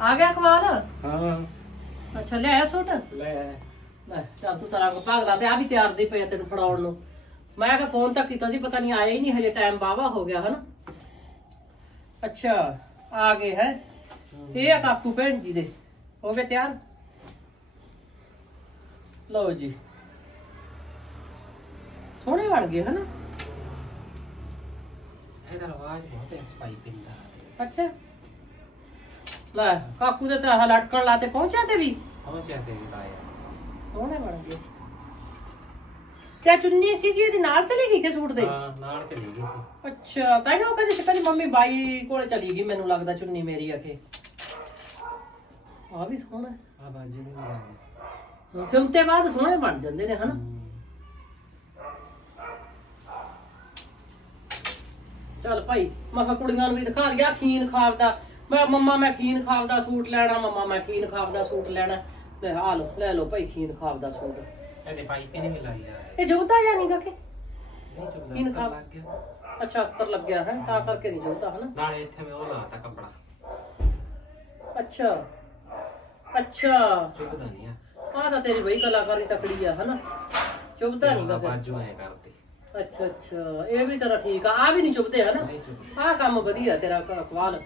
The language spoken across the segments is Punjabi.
ਆ ਗਿਆ ਅਖਬਾਰ? ਹਾਂ। ਅੱਛਾ ਲਿਆਇਆ ਸੂਟ? ਲੈ। ਲੈ ਚੱਲ ਤੂੰ ਤਰਾ ਭਾਗਲਾ ਤੇ ਆ ਵੀ ਤਿਆਰ ਦੇ ਪਏ ਆ ਤੈਨੂੰ ਫੜਾਉਣ ਨੂੰ। ਮੈਂ ਕਿਹਾ ਫੋਨ ਤਾਂ ਕੀਤਾ ਸੀ ਪਤਾ ਨਹੀਂ ਆਇਆ ਹੀ ਨਹੀਂ ਹਜੇ ਟਾਈਮ ਬਾਵਾ ਹੋ ਗਿਆ ਹਨਾ? ਅੱਛਾ ਆ ਗਏ ਹੈ। ਇਹ ਆ ਕਾਕੂ ਭੈਣ ਜੀ ਦੇ। ਹੋ ਗਏ ਤਿਆਰ? ਲਓ ਜੀ। ਸੋਹਣੇ ਬਣ ਗਏ ਹਨਾ? ਇਹਦਾ ਆਵਾਜ਼ ਬਹੁਤ ਹੈ ਸਪਾਈ ਪਿੰਦਾ ਅੱਛਾ। ਲੈ ਕਾਕੂ ਦੇ ਤਾਂ ਆਹ ਲਟਕਣ ਲਾਤੇ ਪਹੁੰਚਾ ਤੇ ਵੀ। ਪਹੁੰਚਿਆ ਤੇ ਲਾਇਆ ਸੋਹਣੇ ਬਣ ਗਏ। ਤੇ ਚੁੰਨੀ ਸੀਗੀ ਇਹਦੀ ਨਾਲ ਚਲੀ ਗਈ ਕਿ ਸੂਟ ਦੇ? ਹਾਂ ਨਾਲ ਚਲੀ ਗਈ ਸੀ। ਅੱਛਾ ਤਾਂ ਉਹ ਕਹਿੰਦੀ ਸੀ ਕਹਿੰਦੀ ਮੰਮੀ ਬਾਈ ਕੋਲੇ ਚਲੀ ਗਈ ਮੈਨੂੰ ਲੱਗਦਾ ਚੁੰਨੀ ਮੇਰੀ ਆ ਕੇ। ਆ ਵੀ ਸੋਹਣਾ। ਆ ਬਾਜੀ ਦੇ ਲਾਇਆ ਸਿਮਤੇ ਬਾਅਦ ਸੋਹਣੇ ਬਣ ਜਾਂਦੇ ਨੇ ਹਨਾ? ਚੱਲ ਭਾਈ ਮੈਂ ਕਿਹਾ ਕੁੜੀਆਂ ਨੂੰ ਵੀ ਦਿਖਾ ਦਿਆ ਖੀਨ ਖਾਬ ਦਾ ਮੈਂ ਮੰਮਾ ਮੈਂ ਖੀਨ ਖਾਬ ਦਾ ਸੂਟ ਲੈਣਾ ਮੰਮਾ ਮੈਂ ਖੀਨ ਖਾਬ ਦਾ ਸੂਟ ਲੈਣਾ। ਲੈ ਆ ਲਓ ਲੈ ਲਓ ਭਾਈ ਖੀਨ ਖਾਬ ਦਾ ਸੂਟ। ਇਹਦੇ ਪਾਈਪੇ ਨਹੀਂ ਮਿਲਾਈ ਆ ਇਹ ਜੁਗਦਾ ਜਾਂ ਨਹੀਂ ਕਿ? ਨਹੀਂ ਚੁੱਪ ਕੀਨ ਲੱਗ ਗਿਆ। ਅੱਛਾ ਅਸਤਰ ਲੱਗਿਆ ਹੈ ਤਾਂ ਕਰਕੇ ਨਹੀਂ ਜੁਗਦਾ ਹਨਾ? ਨਾਲੇ ਇੱਥੇ ਮੈਂ ਉਹ ਲਾਤਾ ਕੱਪੜਾ। ਅੱਛਾ। ਅੱਛਾ। ਚੁੱਕਦਾ ਨਹੀਂ ਆ। ਆਹ ਤਾਂ ਤੇਰੀ ਬਈ ਕਲਾਕਾਰੀ ਤਕੜੀ ਆ ਹਨਾ? ਚੁਬਦਾ ਨਹੀਂ ਗਾ ਫਿਰ। ਬਾਜੂ ਐ ਕਰਦੀ। ਅੱਛਾ ਅੱਛਾ। ਇਹ ਵੀ ਤੇਰਾ ਠੀਕ ਆ ਆ ਵੀ ਨਹੀਂ ਚੁਬਦੇ ਹਨਾ? ਨਹੀਂ ਚੁੱਪ ਆਹ ਕੰਮ ਵਧੀਆ ਤੇਰਾ ਕ- ਕਵਾਲ।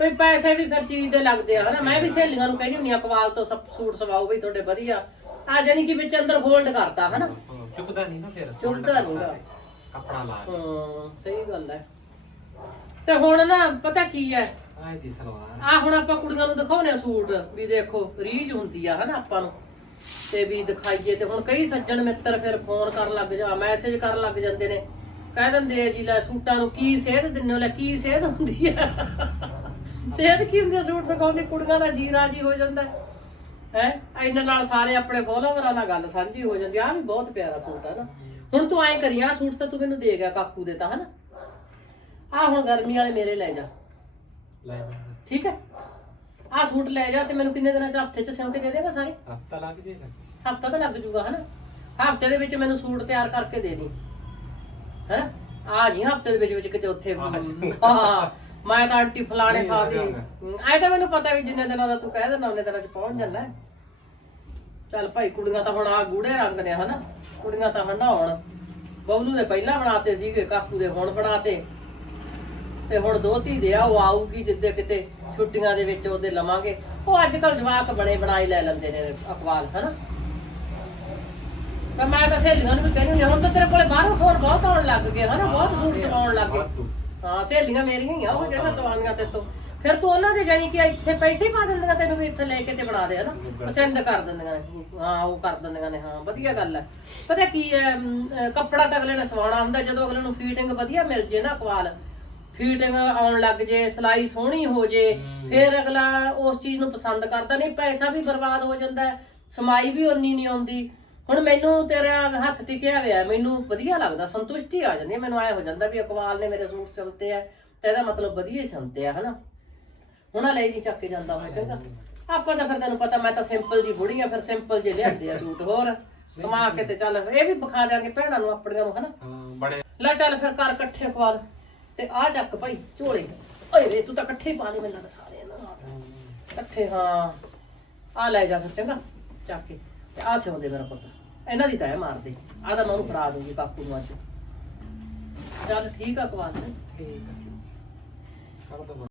ਭਈ ਪੈਸੇ ਵੀ ਫਿਰ ਚੀਜ਼ ਦੇ ਲੱਗਦੇ ਆ ਹਨਾ? ਮੈਂ ਵੀ ਸਹੇਲੀਆਂ ਨੂੰ ਕਹਿੰਦੀ ਹੁੰਦੀ ਆ ਕਵਾਲ ਤੋਂ ਸਭ ਸੂਟ ਸਵਾਓ ਵੀ ਤੁਹਾਡੇ ਵਧੀਆ। ਆ ਜਾਨੀ ਕਿ ਵਿੱਚ ਅੰਦਰ ਫੋਲਡ ਕਰਤਾ ਹਨਾ? ਚੁੱਕਦਾ ਨਹੀਂ ਨਾ ਫਿਰ। ਚੁੱਕਦਾ ਨੀ ਗਾ। ਕੱਪੜਾ ਲਾ ਕੇ। ਹਾਂ ਸਹੀ ਗੱਲ ਹੈ ਤੇ ਹੁਣ ਨਾ ਪਤਾ ਕੀ ਹੈ ਆਹ ਦੀ ਸਲਵਾਰ। ਆ ਹੁਣ ਆਪਾਂ ਕੁੜੀਆਂ ਨੂੰ ਦਿਖਾਉਨੇ ਆ ਸੂਟ ਵੀ ਦੇਖੋ ਰੀਝ ਹੁੰਦੀ ਆ ਹਨਾ ਆਪਾਂ ਨੂੰ। ਤੇ ਵੀ ਦਿਖਾਈਏ ਤੇ ਹੁਣ ਕਈ ਸੱਜਣ ਮਿੱਤਰ ਫਿਰ ਫੋਨ ਕਰਨ ਲੱਗ ਜਾ ਮੈਸੇਜ ਕਰਨ ਲੱਗ ਜਾਂਦੇ ਨੇ। ਕਹਿ ਦਿੰਦੇ ਆ ਜੀ ਲੈ ਸੂਟਾਂ ਨੂੰ ਕੀ ਸੇਧ ਦਿੰਦੇ ਹੋ ਲੈ ਕੀ ਸੇਧ ਹੁੰਦੀ ਆ? ਸੇਧ ਕੀ ਹੁੰਦੀ ਆ? ਸੂਟ ਦਿਖਾਉਂਦੇ ਕੁੜੀਆਂ ਦਾ ਜੀ ਰਾਜੀ ਹੋ ਜਾਂਦਾ। ਹੈ? ਇਹਨਾਂ ਨਾਲ ਸਾਰੇ ਆਪਣੇ ਫੋਲੋਵਰਾਂ ਨਾਲ ਗੱਲ ਸਾਂਝੀ ਹੋ ਜਾਂਦੀ ਆ। ਵੀ ਬਹੁਤ ਪਿਆਰਾ ਸੂਟ ਆ ਨਾ। ਹੁਣ ਤੂੰ ਐਂ ਕਰੀ ਆ ਸੂਟ ਤਾਂ ਤੂੰ ਮੈਨੂੰ ਦੇ ਗਿਆ ਕਾਕੂ ਦੇ ਤਾਂ ਹਨਾ? ਆ ਹੁਣ ਗਰਮੀ ਵਾਲੇ ਮੇਰੇ ਲੈ ਜਾ। ਲੈ ਠੀਕ ਹੈ ਆ ਸੂਟ ਲੈ ਜਾ ਤੇ ਮੈਨੂੰ ਕਿੰਨੇ ਦਿਨਾਂ ਚ ਹਫ਼ਤੇ ਚ ਸਿਉਂ ਕੇ ਦੇ ਦੇਗਾ ਸਾਰੇ? ਹਫਤਾ ਲੱਗ ਜੇਗਾ ਹਫਤਾ ਤਾਂ ਲੱਗ ਜੂਗਾ ਹਨਾ? ਹਫ਼ਤੇ ਦੇ ਵਿੱਚ ਮੈਨੂੰ ਸੂਟ ਤਿਆਰ ਕਰਕੇ ਦੇ ਦੀ। ਹੈਨਾ ਆ ਜੀ ਹਫ਼ਤੇ ਦੇ ਵਿੱਚ ਵਿੱਚ ਕਿਤੇ ਉੱਥੇ। ਹਾਂ। ਮੈਂ ਤਾਂ ਆਂਟੀ ਫਲਾਣੇ ਥਾ ਸੀ। ਐ ਤਾਂ ਮੈਨੂੰ ਪਤਾ ਵੀ ਜਿੰਨੇ ਦਿਨਾਂ ਦਾ ਤੂੰ ਕਹਿ ਦਿੰਦਾ ਉਹਨੇ ਦਿਨਾਂ ਚ ਪਹੁੰਚ ਜਾਣਾ। ਹੈ। ਚੱਲ ਭਾਈ ਕੁੜੀਆਂ ਤਾਂ ਹੁਣ ਆ ਗੂੜੇ ਰੰਗ ਨੇ ਹਨਾ? ਕੁੜੀਆਂ ਤਾਂ ਹੰਡਾਉਣ ਬਬਲੂ ਦੇ ਪਹਿਲਾਂ ਬਣਾਤੇ ਸੀਗੇ ਕਾਕੂ ਦੇ ਹੁਣ ਬਣਾਤੇ। ਤੇ ਹੁਣ ਦੋਤੀ ਦੇ ਆ ਉਹ ਆਊਗੀ ਜਿੱਦੇ ਕਿਤੇ ਛੁੱਟੀਆਂ ਦੇ ਵਿੱਚ ਉਹਦੇ ਲਵਾਂਗੇ। ਉਹ ਅੱਜ ਕੱਲ ਜਵਾਕ ਬਣੇ ਬਣਾਈ ਲੈ ਲੈਂਦੇ ਨੇ ਅਖਬਾਰ ਹਨਾ? ਪਰ ਮੈਂ ਤਾਂ ਸਹੇਲੀਆਂ ਨੂੰ ਵੀ ਕਹਿੰਦੀ ਹੁਣ ਤਾਂ ਤੇਰੇ ਕੋਲੇ ਬਾਹਰੋਂ ਫੋਨ ਬਹੁਤ ਆਉਣ ਲੱਗ ਗਏ ਹਨਾ? ਬਹੁਤ ਸੂਟ ਸਵਾਉਣ ਲੱਗ ਗਏ। ਹਾਂ ਸਹੇਲੀਆਂ ਮੇਰੀਆਂ ਹੀ ਆ ਉਹ ਜਿਹੜੀਆਂ ਸਵਾਉਂਦੀਆਂ ਤੇ ਤੋਂ। ਫਿਰ ਤੂੰ ਉਹਨਾਂ ਦੇ ਜਾਨੀ ਕਿ ਇੱਥੇ ਪੈਸੇ ਹੀ ਪਾ ਦਿੰਦੀਆਂ ਤੈਨੂੰ ਵੀ ਇੱਥੇ ਲੈ ਕੇ ਤੇ ਬਣਾ ਦੇ ਹਨਾ? ਪਸੰਦ ਕਰ ਦਿੰਦੀਆਂ ਨੇ। ਹਾਂ ਉਹ ਕਰ ਦਿੰਦੀਆਂ ਨੇ ਹਾਂ ਵਧੀਆ ਗੱਲ ਹੈ ਪਤਾ ਕੀ ਹੈ ਅਮ, ਅਹ, ਕੱਪੜਾ ਤਾਂ ਅਗਲੇ ਨੇ ਸਵਾਉਣਾ ਹੁੰਦਾ ਜਦੋਂ ਅਗਲੇ ਨੂੰ ਫੀਟਿੰਗ ਵਧੀਆ ਮਿਲ ਜੇ ਨਾ ਅਕਵਾਲ ਫੀਟਿੰਗ ਆਉਣ ਲੱਗ ਜੇ ਸਲਾਈ ਸੋਹਣੀ ਹੋ ਜੇ ਫਿਰ ਅਗਲਾ ਉਸ ਚੀਜ਼ ਨੂੰ ਪਸੰਦ ਕਰਦਾ ਨਹੀਂ ਪੈਸਾ ਵੀ ਬਰਬਾਦ ਹੋ ਜਾਂਦਾ ਹੈ, ਸਮਾਈ ਵੀ ਉਨੀ ਨਹੀਂ ਆਉਂਦੀ। ਹੁਣ ਮੈਨੂੰ ਤੇਰਾ ਹੱਥ ਟਿਕਿਆ ਹੋਇਆ ਮੈਨੂੰ ਵਧੀਆ ਲੱਗਦਾ ਸੰਤੁਸ਼ਟੀ ਆ ਜਾਂਦੀ ਹੈ, ਮੈਨੂੰ ਐ ਹੋ ਜਾਂਦਾ ਵੀ ਅਕਵਾਲ ਨੇ ਮੇਰੇ ਸੂਟ ਸਿਲਤੇ ਆ ਤੇ ਇਹਦਾ ਮਤਲਬ ਵਧੀਆ ਹੀ ਸਿਲਤੇ ਆ ਹਨਾ? ਹੁਣ ਲੈ ਜੀ ਚੱਕ ਕੇ ਜਾਂਦਾ ਹੋਇਆ ਚੰਗਾ। ਆਪਾਂ ਤਾਂ ਫਿਰ ਤੈਨੂੰ ਪਤਾ ਮੈਂ ਤਾਂ ਸਿੰਪਲ ਜੀ ਬੁੜੀ ਆ ਫਿਰ ਸਿੰਪਲ ਜੇ ਲਿਆਂਦੇ ਆ ਸੂਟ ਹੋਰ ਸਮਾ ਕੇ ਤੇ ਚੱਲ ਇਹ ਵੀ ਵਿਖਾ ਦਿਆਂਗੇ ਭੈਣਾਂ ਨੂੰ ਆਪਣੀਆਂ ਨੂੰ ਹਨਾ? ਹਾਂ ਬੜੇ ਲੈ ਚੱਲ ਫਿਰ ਕਰ ਇਕੱਠੇ ਅਖਬਾਰ ਤੇ ਆ ਚੱਕ ਭਾਈ ਝੋਲੇ। ਓਏ ਵੇ ਤੂੰ ਤਾਂ ਇਕੱਠੇ ਹੀ ਪਾ ਲਈ ਮੈਨੂੰ ਲੱਗਦਾ ਸਾਰੇ ਇਹਨਾਂ ਨਾਲ। ਇਕੱਠੇ ਹਾਂ। ਆ ਲੈ ਜਾ ਫਿਰ ਚੰਗਾ। ਚੱਕ ਕੇ। ਤੇ ਆ ਸਿਉਂਦੇ ਮੇਰਾ ਪੁੱਤ। ਇਹਨਾਂ ਦੀ ਤਾਂ ਇਹ ਮਾਰਦੇ। ਆ ਤਾਂ ਮੈਂ ਉਹਨੂੰ ਫੜਾ ਦੂੰਗੀ ਕਾਕੂ ਨੂੰ ਅੱਜ। ਚੱਲ ਠੀਕ ਆ ਤੇ ਠੀਕ ਆ। ਕਰ ਦੋ